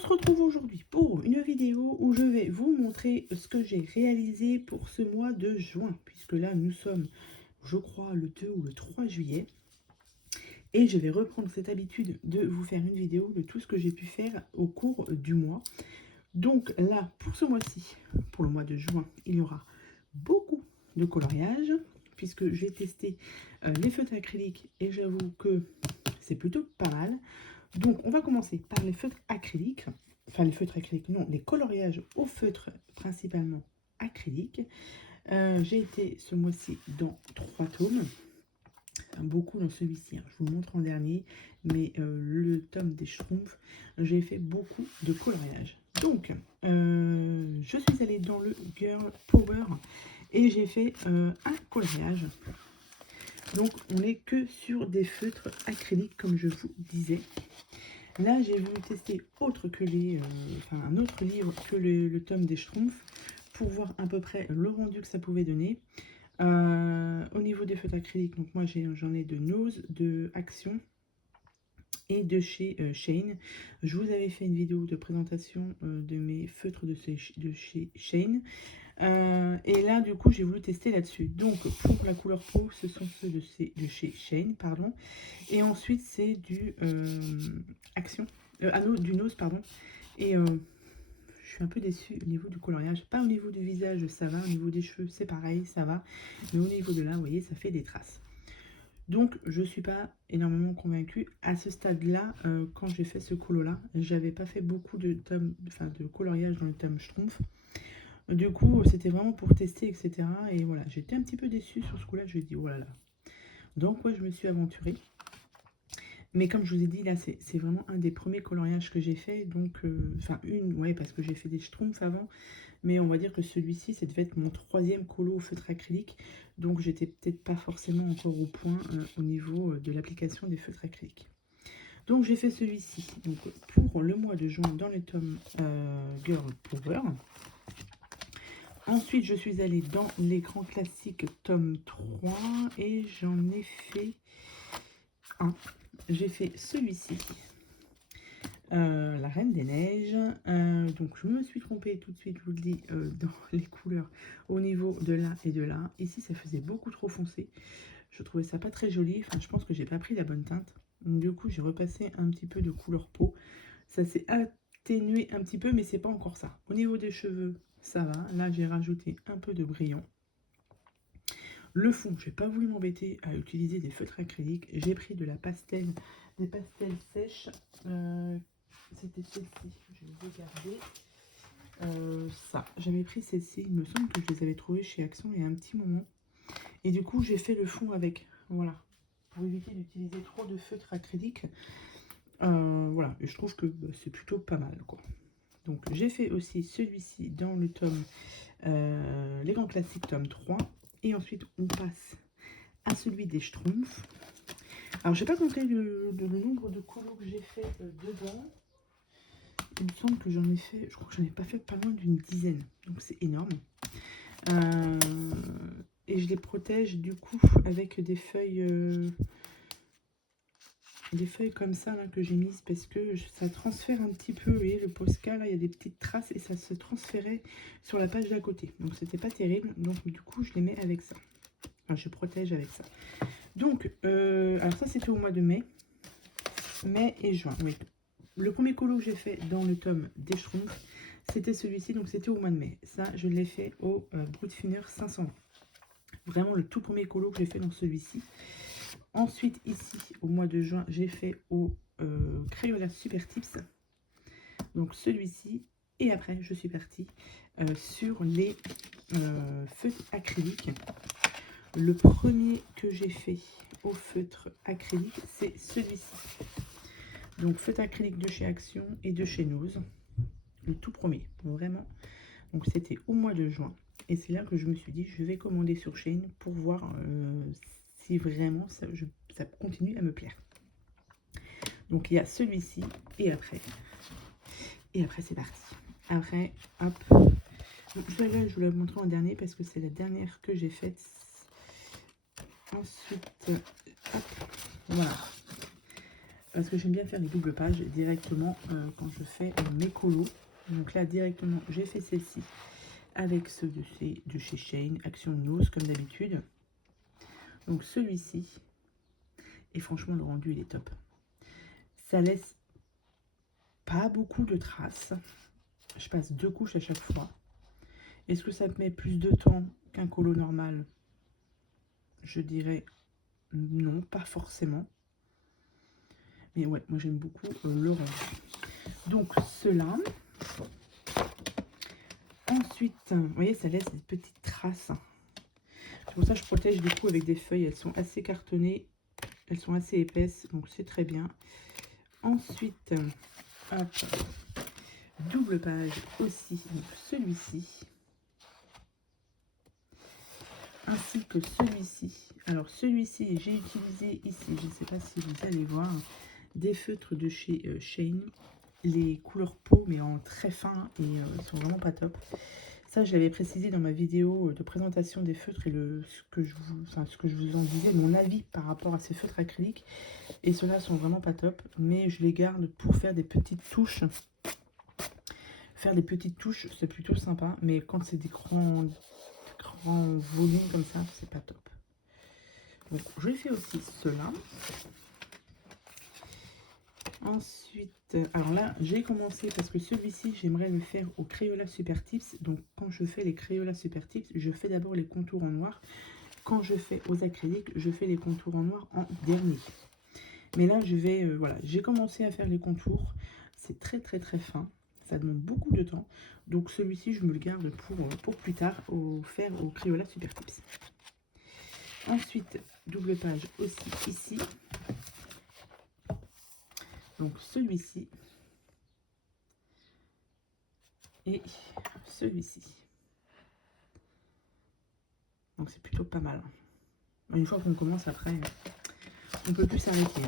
se retrouve aujourd'hui pour une vidéo où je vais vous montrer ce que j'ai réalisé pour ce mois de juin, puisque là nous sommes, je crois, le 2 ou le 3 juillet. Et je vais reprendre cette habitude de vous faire une vidéo de tout ce que j'ai pu faire au cours du mois. Donc là, pour ce mois-ci, pour le mois de juin, il y aura beaucoup de coloriage, puisque j'ai testé les feutres acryliques et j'avoue que c'est plutôt pas mal. Donc on va commencer par les feutres acryliques, enfin les feutres acryliques, non, les coloriages au feutre principalement acrylique. J'ai été ce mois-ci dans 3 tomes, beaucoup dans celui-ci, hein. Je vous le montre en dernier, mais le tome des Schtroumpfs, j'ai fait beaucoup de coloriage. Donc je suis allée dans le Girl Power et j'ai fait un coloriage. Donc on n'est que sur des feutres acryliques comme je vous disais. Là j'ai voulu tester autre que un autre livre que le tome des Schtroumpfs pour voir à peu près le rendu que ça pouvait donner. Au niveau des feutres acryliques, donc moi j'en ai de Nose, de Action et de chez Shane. Je vous avais fait une vidéo de présentation de mes feutres de chez Shane. Et là du coup j'ai voulu tester là-dessus. Donc pour la couleur peau, ce sont ceux de chez Shane, pardon. Et ensuite c'est du Action, du Nose, pardon. Et je suis un peu déçue au niveau du coloriage. Pas au niveau du visage, ça va. Au niveau des cheveux, c'est pareil, ça va. Mais au niveau de là, vous voyez, ça fait des traces. Donc, je ne suis pas énormément convaincue. À ce stade-là, quand j'ai fait ce colo-là, j'avais pas fait beaucoup de coloriage dans le tome Schtroumpf. Du coup, c'était vraiment pour tester, etc. Et voilà, j'étais un petit peu déçue sur ce coup-là. Je me dis, oh là là. Donc, ouais, je me suis aventurée. Mais comme je vous ai dit, là, c'est vraiment un des premiers coloriages que j'ai fait. Donc, ouais, parce que j'ai fait des Schtroumpfs avant. Mais on va dire que celui-ci, ça devait être mon 3e colo au feutre acrylique. Donc, j'étais peut-être pas forcément encore au point au niveau de l'application des feutres acryliques. Donc, j'ai fait celui-ci pour le mois de juin dans le tome Girl Power. Ensuite, je suis allée dans les grands classiques tome 3 et j'en ai fait un. J'ai fait celui-ci, la Reine des Neiges. Donc je me suis trompée tout de suite, je vous le dis, dans les couleurs au niveau de là et de là. Ici, ça faisait beaucoup trop foncé. Je trouvais ça pas très joli. Enfin, je pense que j'ai pas pris la bonne teinte. Du coup, j'ai repassé un petit peu de couleur peau. Ça s'est atténué un petit peu, mais c'est pas encore ça. Au niveau des cheveux, ça va. Là, j'ai rajouté un peu de brillant. Le fond, j'ai pas voulu m'embêter à utiliser des feutres acryliques. J'ai pris de la pastel, des pastels sèches. C'était celle-ci, je vais regarder. Ça, j'avais pris celle-ci. Il me semble que je les avais trouvées chez Action il y a un petit moment. Et du coup, j'ai fait le fond avec. Voilà, pour éviter d'utiliser trop de feutres acryliques. Voilà, et je trouve que c'est plutôt pas mal, quoi. Donc, j'ai fait aussi celui-ci dans le tome Les Grands Classiques, tome 3. Et ensuite, on passe à celui des Schtroumpfs. Alors, j'ai pas compté le nombre de colos que j'ai fait dedans. Il me semble que j'en ai fait, je crois que j'en ai pas fait pas loin d'une dizaine. Donc, c'est énorme. Et je les protège du coup avec des feuilles comme ça là, que j'ai mises parce que ça transfère un petit peu. Vous voyez, le Posca là, il y a des petites traces et ça se transférait sur la page d'à côté. Donc, c'était pas terrible. Donc, du coup, je les mets avec ça. Enfin, je protège avec ça. Donc, alors ça, c'était au mois de mai et juin. Oui. Le premier colo que j'ai fait dans le tome des Schtroumpfs, c'était celui-ci, donc c'était au mois de mai. Ça, je l'ai fait au Brutfiner 520. Vraiment le tout premier colo que j'ai fait dans celui-ci. Ensuite, ici, au mois de juin, j'ai fait au Crayola Super Tips. Donc celui-ci. Et après, je suis partie sur les feutres acryliques. Le premier que j'ai fait au feutre acrylique, c'est celui-ci. Donc feutre acrylique de chez Action et de chez Nose. Le tout premier, vraiment. Donc c'était au mois de juin. Et c'est là que je me suis dit, je vais commander sur Shein pour voir si vraiment ça continue à me plaire. Donc il y a celui-ci et après c'est parti. Après, hop. Donc celle-là, je vous l'ai montré en dernier parce que c'est la dernière que j'ai faite. Ensuite, hop, voilà. parce que j'aime bien faire les doubles pages directement quand je fais mes colos. Donc là, directement, j'ai fait celle-ci avec ceux de chez Shane, Action Nose, comme d'habitude. Donc celui-ci, et franchement, le rendu, il est top. Ça laisse pas beaucoup de traces. Je passe 2 couches à chaque fois. Est-ce que ça me met plus de temps qu'un colo normal? Je dirais non, pas forcément. Mais ouais, moi j'aime beaucoup le rendu. Donc ceux-là. Ensuite, vous voyez, ça laisse des petites traces. C'est pour ça que je protège du coup avec des feuilles. Elles sont assez cartonnées, elles sont assez épaisses, donc c'est très bien. Ensuite, hop, double page aussi, donc celui-ci. Ainsi que celui-ci. Alors celui-ci, j'ai utilisé ici, je ne sais pas si vous allez voir, des feutres de chez Shane. Les couleurs peau, mais en très fin, et ils sont vraiment pas top. Ça, je l'avais précisé dans ma vidéo de présentation des feutres et ce que je vous en disais, mon avis par rapport à ces feutres acryliques. Et ceux-là sont vraiment pas top, mais je les garde pour faire des petites touches. Faire des petites touches, c'est plutôt sympa, mais quand c'est des grands volumes comme ça, c'est pas top. Donc, je fais aussi cela. Ensuite, alors là, j'ai commencé parce que celui-ci, j'aimerais le faire au Crayola Super Tips. Donc, quand je fais les Crayola Super Tips, je fais d'abord les contours en noir. Quand je fais aux acryliques, je fais les contours en noir en dernier. Mais là, je vais, voilà, j'ai commencé à faire les contours. C'est très fin. Ça demande beaucoup de temps. Donc, celui-ci, je me le garde pour plus tard, faire au Crayola Super Tips. Ensuite, double page aussi ici. Donc, celui-ci. Et celui-ci. Donc c'est plutôt pas mal. Une fois qu'on commence après, on peut plus s'arrêter.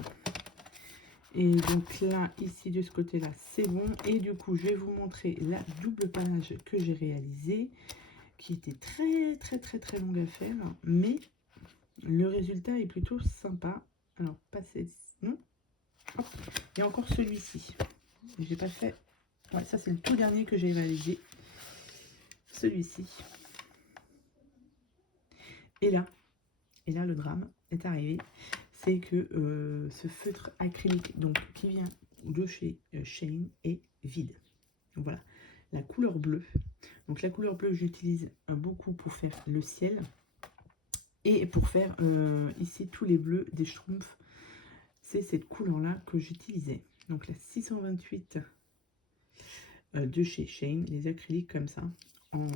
Et donc là, ici de ce côté-là, c'est bon. Et du coup, je vais vous montrer la double page que j'ai réalisée, qui était très longue à faire, mais le résultat est plutôt sympa. Alors, passer, non. Hop. Et encore celui-ci. J'ai pas fait. Ouais, ça c'est le tout dernier que j'ai réalisé. Celui-ci. Et là, le drame est arrivé, c'est que ce feutre acrylique donc qui vient de chez Shane est vide. Donc voilà, la couleur bleue. Donc la couleur bleue, j'utilise beaucoup pour faire le ciel et pour faire ici tous les bleus des Schtroumpfs. C'est cette couleur-là que j'utilisais. Donc la 628 de chez Shane, les acryliques comme ça, en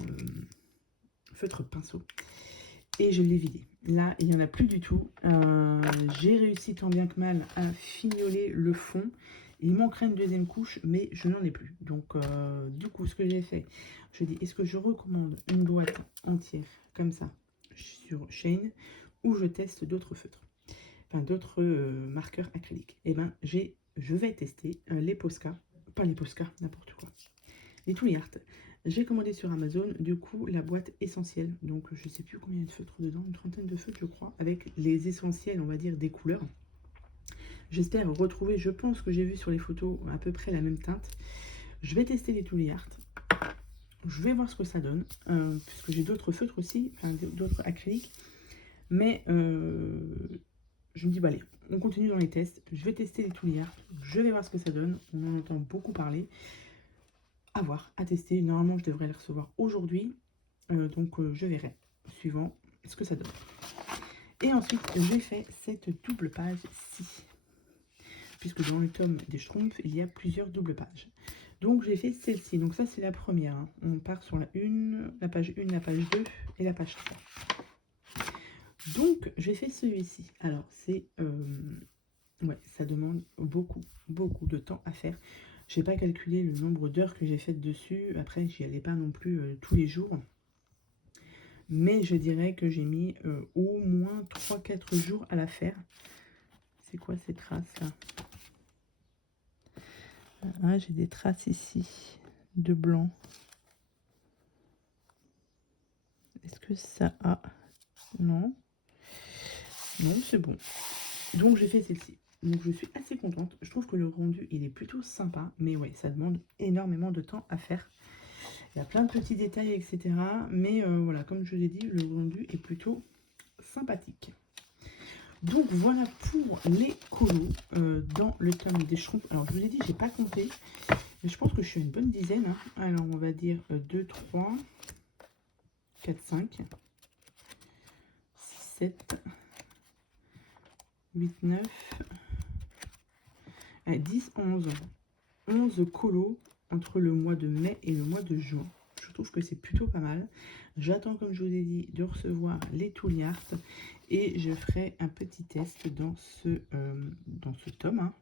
feutre pinceau. Et je l'ai vidé. Là, il n'y en a plus du tout. J'ai réussi tant bien que mal à fignoler le fond. Il manquerait une deuxième couche, mais je n'en ai plus. Donc, du coup, ce que j'ai fait, je dis, est-ce que je recommande une boîte entière, comme ça, sur Shane, ou je teste d'autres feutres, enfin, d'autres marqueurs acryliques? Et ben, je vais tester les Posca, pas les Posca, n'importe quoi, les Tooly Art. J'ai commandé sur Amazon, du coup, la boîte essentielle. Donc, je ne sais plus combien il y a de feutres dedans, une trentaine de feutres, je crois, avec les essentiels, on va dire, des couleurs. J'espère retrouver, je pense que j'ai vu sur les photos à peu près la même teinte. Je vais tester les Tooly Art. Je vais voir ce que ça donne, puisque j'ai d'autres feutres aussi, enfin, d'autres acryliques. Mais je me dis, bah allez, on continue dans les tests. Je vais tester les Tooly Art. Je vais voir ce que ça donne. On en entend beaucoup parler. À voir, à tester. Normalement, je devrais les recevoir aujourd'hui. Donc, je verrai, suivant ce que ça donne. Et ensuite, j'ai fait cette double page-ci. Puisque dans le tome des Schtroumpfs, il y a plusieurs doubles pages. Donc, j'ai fait celle-ci. Donc, ça, c'est la première. Hein. On part sur la page 1, la page 2 et la page 3. Donc, j'ai fait celui-ci. Alors, c'est... ouais, ça demande beaucoup de temps à faire. Je n'ai pas calculé le nombre d'heures que j'ai faites dessus. Après, j'y allais pas non plus tous les jours. Mais je dirais que j'ai mis au moins 3-4 jours à la faire. C'est quoi ces traces là? Ah, j'ai des traces ici de blanc. Est-ce que ça a... Non. Non, c'est bon. Donc j'ai fait celle-ci. Donc je suis assez contente. Je trouve que le rendu, il est plutôt sympa. Mais ouais, ça demande énormément de temps à faire. Il y a plein de petits détails, etc. Mais voilà, comme je l'ai dit, le rendu est plutôt sympathique. Donc voilà pour les colos dans le tome des Schtroumpfs. Alors je vous l'ai dit, j'ai pas compté. Mais je pense que je suis à une bonne dizaine. Hein. Alors on va dire 2, 3, 4, 5, 6, 7, 8, 9, 10, 11. 11 colos entre le mois de mai et le mois de juin. Je trouve que c'est plutôt pas mal. J'attends, comme je vous ai dit, de recevoir les Touliart et je ferai un petit test dans ce tome. Hein,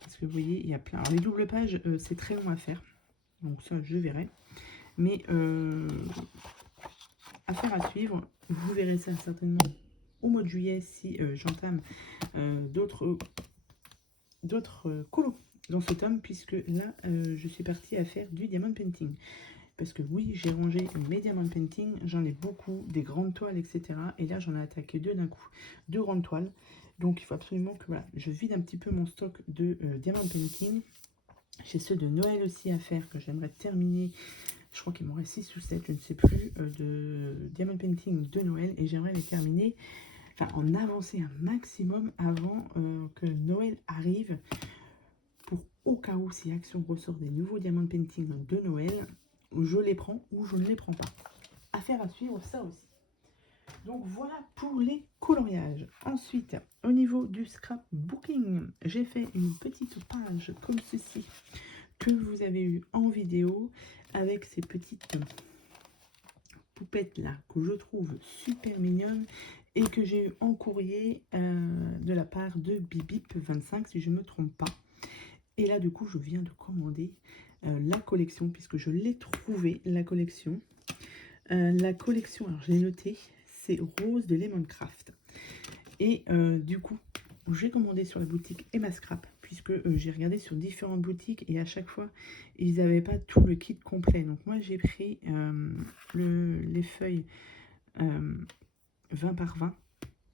parce que vous voyez, il y a plein. Alors, les doubles pages, c'est très long à faire. Donc ça, je verrai. Mais affaire à suivre. Vous verrez ça certainement au mois de juillet si j'entame d'autres colos dans ce tome, puisque là, je suis partie à faire du diamond painting. Parce que oui, j'ai rangé mes diamond painting, j'en ai beaucoup, des grandes toiles, etc. Et là, j'en ai attaqué deux d'un coup, deux grandes toiles. Donc, il faut absolument que voilà, je vide un petit peu mon stock de diamond painting. J'ai ceux de Noël aussi à faire, que j'aimerais terminer. Je crois qu'il m'en reste 6 ou 7, je ne sais plus, de diamond painting de Noël. Et j'aimerais les terminer, enfin, en avancer un maximum avant que Noël arrive. Pour au cas où, si Action ressort des nouveaux diamond painting de Noël, je les prends ou je ne les prends pas. Affaire à suivre, ça aussi. Donc voilà pour les coloriages. Ensuite, au niveau du scrapbooking, j'ai fait une petite page comme ceci que vous avez eu en vidéo avec ces petites poupettes là que je trouve super mignonnes et que j'ai eu en courrier de la part de Bibip25 si je ne me trompe pas. Et là du coup je viens de commander la collection puisque je l'ai trouvée, la collection. Alors je l'ai noté, c'est Rose de Lemoncraft. Et du coup, j'ai commandé sur la boutique Emma Scrap, puisque j'ai regardé sur différentes boutiques et à chaque fois, ils n'avaient pas tout le kit complet. Donc moi, j'ai pris les feuilles 20 par 20.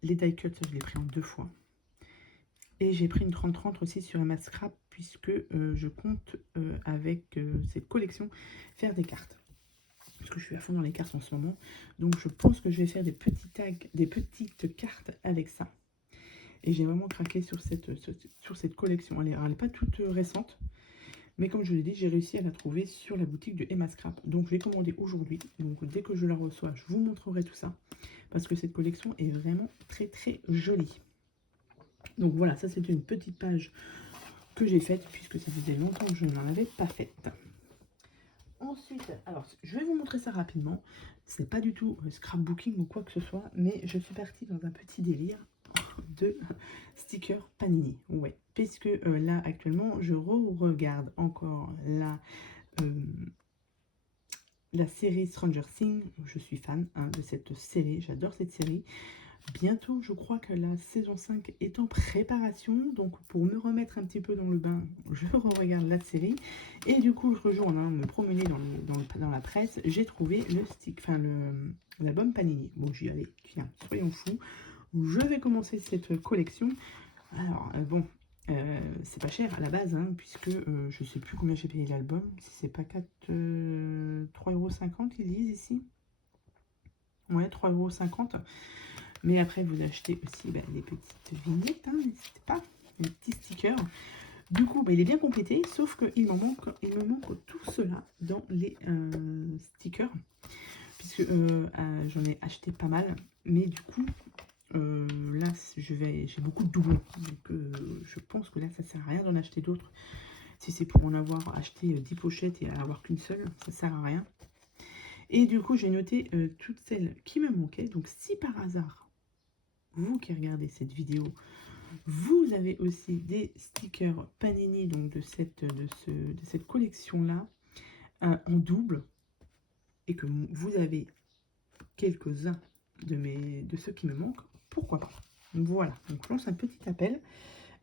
Les die cuts, ça, je l'ai pris en 2 fois. Et j'ai pris une 30-30 aussi sur Emma Scrap, puisque je compte avec cette collection faire des cartes. Parce que je suis à fond dans les cartes en ce moment. Donc je pense que je vais faire des petits tags, des petites cartes avec ça. Et j'ai vraiment craqué sur cette collection. Elle n'est pas toute récente. Mais comme je l'ai dit, j'ai réussi à la trouver sur la boutique de Emma Scrap. Donc je l'ai commandée aujourd'hui. Donc dès que je la reçois, je vous montrerai tout ça. Parce que cette collection est vraiment très très jolie. Donc voilà, ça c'était une petite page que j'ai faite. Puisque ça faisait longtemps que je n'en avais pas faite. Ensuite, alors je vais vous montrer ça rapidement. Ce n'est pas du tout scrapbooking ou quoi que ce soit, mais je suis partie dans un petit délire de stickers Panini. Ouais, puisque là actuellement, je regarde encore la série Stranger Things. Je suis fan de cette série, j'adore cette série. Bientôt, je crois que la saison 5 est en préparation. Donc, pour me remettre un petit peu dans le bain, je regarde la série. Et du coup, l'autre jour, en allant me promener dans la presse, j'ai trouvé l'album Panini. Bon, j'y allais, tiens, soyons fous. Je vais commencer cette collection. Alors, bon, c'est pas cher à la base, hein, puisque je sais plus combien j'ai payé l'album. Si c'est pas 3,50 €, ils disent ici. Ouais, 3,50 €. Mais après, vous achetez aussi les petites vignettes, hein, n'hésitez pas, les petits stickers. Du coup, il est bien complété, sauf qu'il me manque tout cela dans les stickers, puisque j'en ai acheté pas mal. Mais du coup, là, j'ai beaucoup de doublons. Donc, je pense que là, ça sert à rien d'en acheter d'autres. Si c'est pour en avoir acheté 10 pochettes et à avoir qu'une seule, ça sert à rien. Et du coup, j'ai noté toutes celles qui me manquaient. Donc, si par hasard, vous qui regardez cette vidéo, vous avez aussi des stickers Panini donc de cette collection-là en double et que vous avez quelques-uns de ceux qui me manquent, pourquoi pas. Donc voilà, donc je lance un petit appel.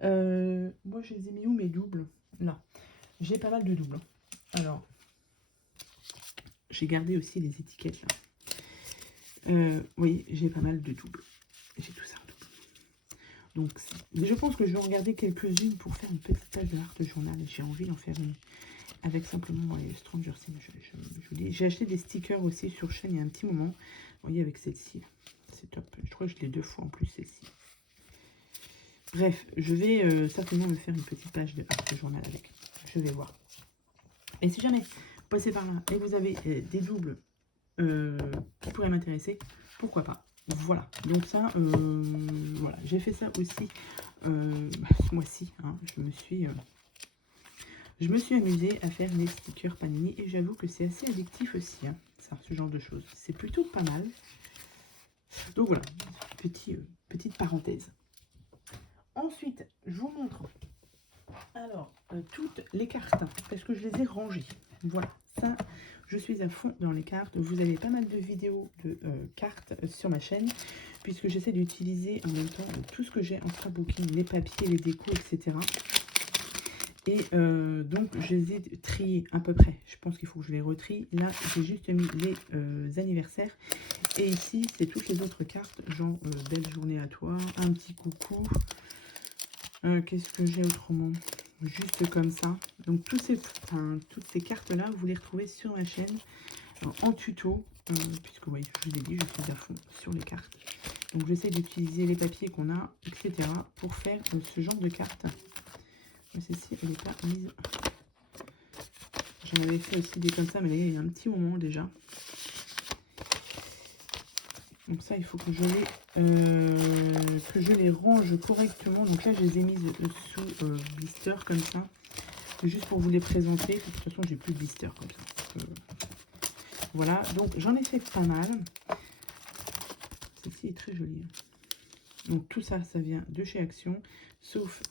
Moi, je les ai mis où mes doubles? Là, j'ai pas mal de doubles. Alors, j'ai gardé aussi les étiquettes là. Oui, j'ai pas mal de doubles. J'ai tout ça en double. Donc, je pense que je vais en regarder quelques-unes pour faire une petite page de art journal. J'ai envie d'en faire une avec simplement les Stranger Things. Je vous dis, j'ai acheté des stickers aussi sur chaîne il y a un petit moment. Vous voyez, avec celle-ci. C'est top. Je crois que je l'ai 2 fois en plus, celle-ci. Bref, je vais certainement me faire une petite page de art journal avec. Je vais voir. Et si jamais vous passez par là et que vous avez des doubles qui pourraient m'intéresser, pourquoi pas. Voilà, donc ça, voilà, j'ai fait ça aussi ce mois-ci. Hein, je me suis amusée à faire les stickers Panini et j'avoue que c'est assez addictif aussi, hein, ça, ce genre de choses. C'est plutôt pas mal. Donc voilà, petite parenthèse. Ensuite, je vous montre alors toutes les cartes parce que je les ai rangées. Voilà, ça, je suis à fond dans les cartes. Vous avez pas mal de vidéos de cartes sur ma chaîne puisque j'essaie d'utiliser en même temps tout ce que j'ai en scrapbooking, les papiers, les décos, etc. Et donc, je les ai triés à peu près. Je pense qu'il faut que je les retrie. Là, j'ai juste mis les anniversaires. Et ici, c'est toutes les autres cartes, genre belle journée à toi, un petit coucou. Qu'est-ce que j'ai autrement? Juste comme ça. Donc, toutes ces cartes-là, vous les retrouvez sur ma chaîne en tuto. Puisque, oui, je vous ai dit, je suis à fond sur les cartes. Donc, j'essaie d'utiliser les papiers qu'on a, etc. pour faire ce genre de cartes. Celle-ci, elle n'est pas mise. J'en avais fait aussi des comme ça, mais là, il y a un petit moment déjà. Donc ça, il faut que je les range correctement. Donc là, je les ai mises sous blister comme ça. Juste pour vous les présenter. De toute façon, j'ai plus de blister comme ça. Voilà, donc j'en ai fait pas mal. Celle-ci est très jolie. Donc tout ça, ça vient de chez Action. Sauf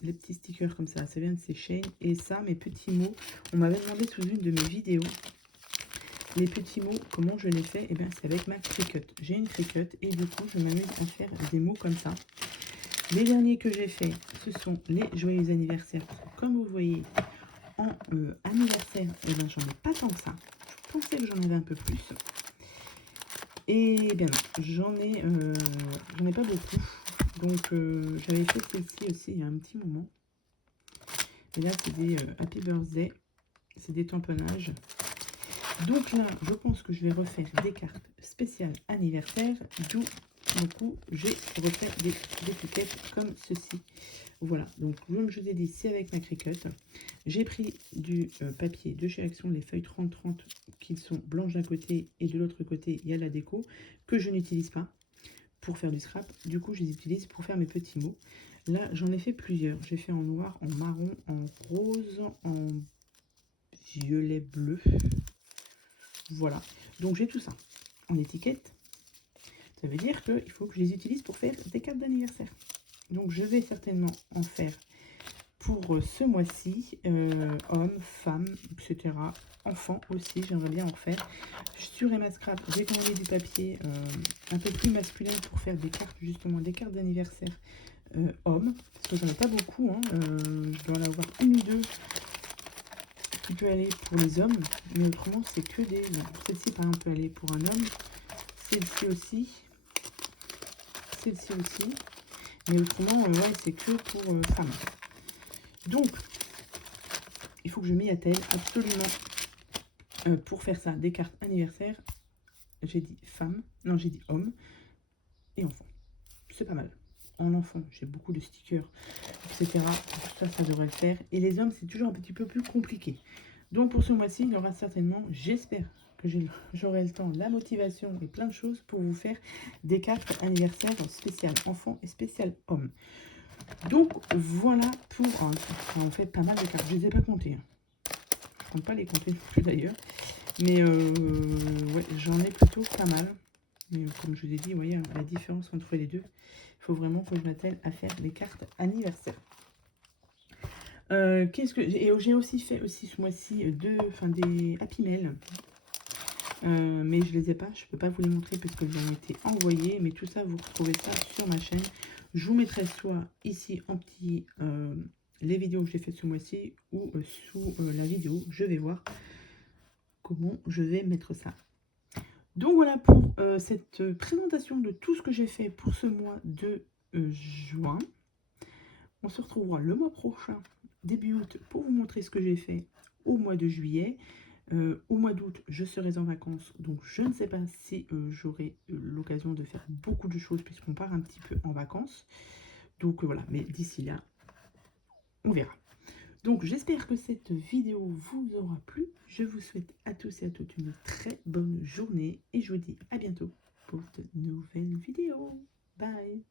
les petits stickers comme ça vient de ces chaînes. Et ça, mes petits mots, on m'avait demandé sous une de mes vidéos. Les petits mots, comment je les fais? Et bien, c'est avec ma Cricut. J'ai une Cricut et du coup, je m'amuse à faire des mots comme ça. Les derniers que j'ai fait, ce sont les joyeux anniversaires. Comme vous voyez, en anniversaire, et ben, j'en ai pas tant que ça. Je pensais que j'en avais un peu plus. Et bien non, j'en ai pas beaucoup. Donc, j'avais fait celle-ci aussi il y a un petit moment. Et là, c'est des Happy Birthday. C'est des tamponnages. Donc là, je pense que je vais refaire des cartes spéciales anniversaire, d'où, du coup, j'ai refait des étiquettes comme ceci. Voilà, donc comme je vous ai dit, c'est avec ma Cricut. J'ai pris du papier de chez Action, les feuilles 30-30 qui sont blanches d'un côté et de l'autre côté, il y a la déco, que je n'utilise pas pour faire du scrap. Du coup, je les utilise pour faire mes petits mots. Là, j'en ai fait plusieurs. J'ai fait en noir, en marron, en rose, en violet bleu. Voilà, donc j'ai tout ça en étiquette. Ça veut dire qu'il faut que je les utilise pour faire des cartes d'anniversaire. Donc je vais certainement en faire pour ce mois-ci, hommes, femmes, etc. Enfants aussi, j'aimerais bien en faire. Sur Emma Scrap, j'ai commandé du papier un peu plus masculin pour faire des cartes, justement des cartes d'anniversaire hommes. Parce que j'en ai pas beaucoup, hein. Je dois en avoir une ou deux qui peut aller pour les hommes, mais autrement c'est que des... Celle-ci par exemple peut aller pour un homme, celle-ci aussi, mais autrement ouais, c'est que pour femmes. Donc il faut que je m'y attelle absolument pour faire ça, des cartes anniversaire. J'ai dit femmes, non j'ai dit hommes et enfants, c'est pas mal. En enfant, j'ai beaucoup de stickers, etc. Ça devrait le faire. Et les hommes, c'est toujours un petit peu plus compliqué. Donc pour ce mois-ci, il y aura certainement, j'espère que j'aurai le temps, la motivation et plein de choses pour vous faire des cartes anniversaires spéciales enfants et spéciales hommes. Donc voilà pour... on fait pas mal de cartes. Je ne les ai pas comptées. Hein. Je ne compte pas les compter non plus d'ailleurs. Mais ouais, j'en ai plutôt pas mal. Mais comme je vous ai dit, vous voyez la différence entre les deux. Il faut vraiment que je m'attelle à faire les cartes anniversaires. Qu'est-ce que j'ai aussi fait aussi ce mois-ci des Happy Mail. Mais je les ai pas, je peux pas vous les montrer parce qu'ils ont été envoyés. Mais tout ça, vous retrouvez ça sur ma chaîne. Je vous mettrai soit ici en petit les vidéos que j'ai faites ce mois-ci ou sous la vidéo. Je vais voir comment je vais mettre ça. Donc voilà pour cette présentation de tout ce que j'ai fait pour ce mois de juin. On se retrouvera le mois prochain, début août, pour vous montrer ce que j'ai fait au mois de juillet. Au mois d'août, je serai en vacances, donc je ne sais pas si j'aurai l'occasion de faire beaucoup de choses puisqu'on part un petit peu en vacances. Donc voilà, mais d'ici là, on verra. Donc j'espère que cette vidéo vous aura plu. Je vous souhaite à tous et à toutes une très bonne journée et je vous dis à bientôt pour de nouvelles vidéos. Bye!